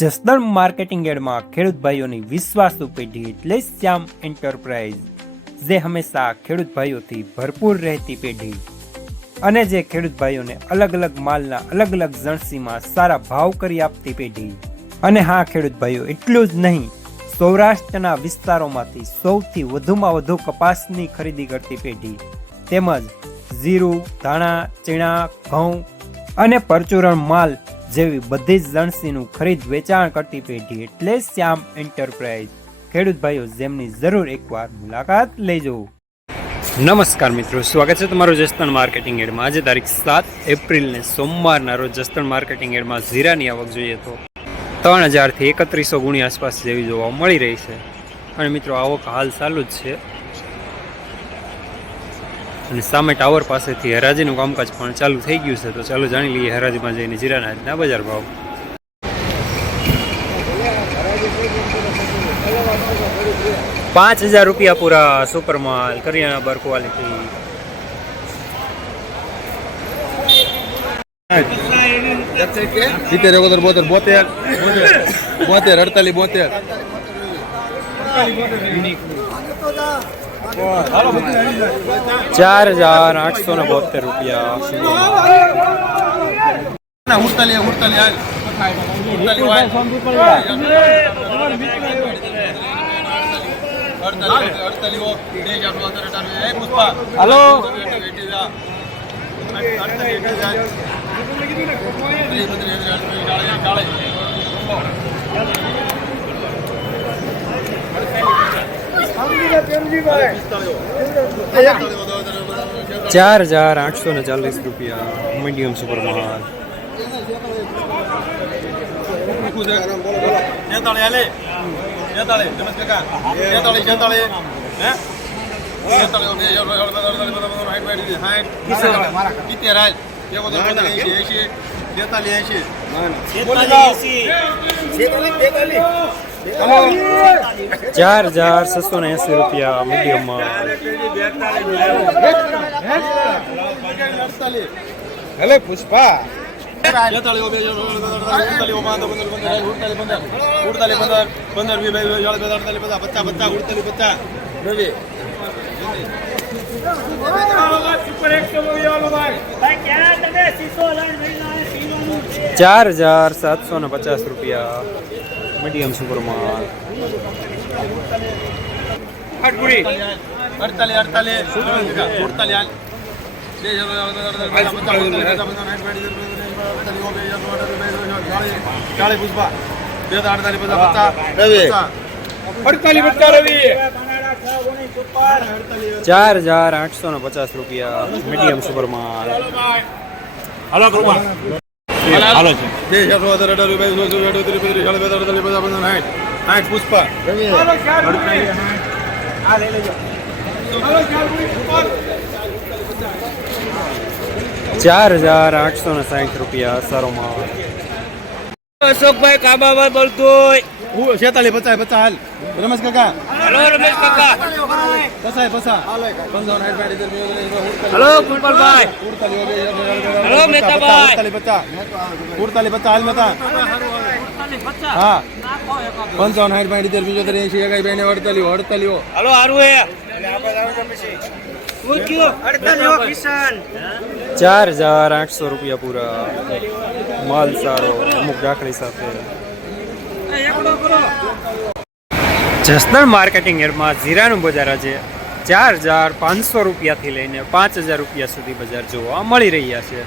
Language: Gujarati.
જસદણ માર્કેટિંગ યાર્ડમાં ખેડૂત ભાઈઓની વિશ્વાસુ પેઢી એટલે શ્યામ એન્ટરપ્રાઇઝ, જે હંમેશા ખેડૂત ભાઈઓથી ભરપૂર રહેતી પેઢી અને જે ખેડૂત ભાઈઓને અલગ અલગ માલના અલગ અલગ જણસીમાં સારા ભાવ કરી આપતી પેઢી. અને હા ખેડૂત ભાઈઓ, એટલું જ નહીં, સૌરાષ્ટ્રના વિસ્તારોમાંથી સૌથી વધુમાં વધુ કપાસની ખરીદી કરતી પેઢી તેમજ જીરું, ધાણા, ચીણા, ઘઉં અને પરચુરણ માલ જેવી બધી જ જણસીનું ખરીદ વેચાણ કરતી પેઢી એટલે શ્યામ એન્ટરપ્રાઇઝ. ખેડૂત ભાઈઓ, જેમની જરૂર એકવાર મુલાકાત લેજો. નમસ્કાર મિત્રો, સ્વાગત છે તમારું જસદણ માર્કેટિંગ યાર્ડમાં. આજે તારીખ 7 એપ્રિલને સોમવારના રોજ જસદણ માર્કેટિંગ યાર્ડમાં જીરાની આવક જોઈએ તો 3000 થી 3100 ગુણી આસપાસ જેવી જોવા મળી રહી છે. અને મિત્રો, આવક હાલ ચાલુ જ છે અને સામે ટાવર પાસેથી હરાજીનું કામકાજ પણ ચાલુ થઈ ગયું છે. તો ચાલો જાણી લઈએ હરાજીમાં જઈને જીરાના આજના બજાર ભાવ. ₹5000 પૂરા સુપર માલ કરિયાણા બર ક્વોલિટી. 4872 રૂપિયા. હલો, 4840 રૂપિયા મીડિયમ સુપર માલ. ₹4680 મીડિયમ માલ. હેલે પુષ્પા ₹4750 મીડિયમ સુપર માલ. 4850 રૂપિયા મીડિયમ સુપર માલ. પુષ્પા 4860 રૂપિયા સારો માલ. અશોકભાઈ કાબાભાઈ બોલતો 4650 હાલ. રમેશ કાકા, હલો રમેશ કાકા, પસા હલો કુંપલભાઈ, હલો મહેતાભાઈ, 4850 હાલ મતા. હા 55 બીજો 48 હલો હારું હે 4800 રૂપિયા પૂરા માલ સારો, અમુક ડાકડી સાથે. જસદણ માર્કેટિંગ યાર્ડમાં જીરાનું બજાર આજે 4500 રૂપિયાથી લઈને 5000 રૂપિયા સુધી બજાર જોવા મળી રહ્યા છે.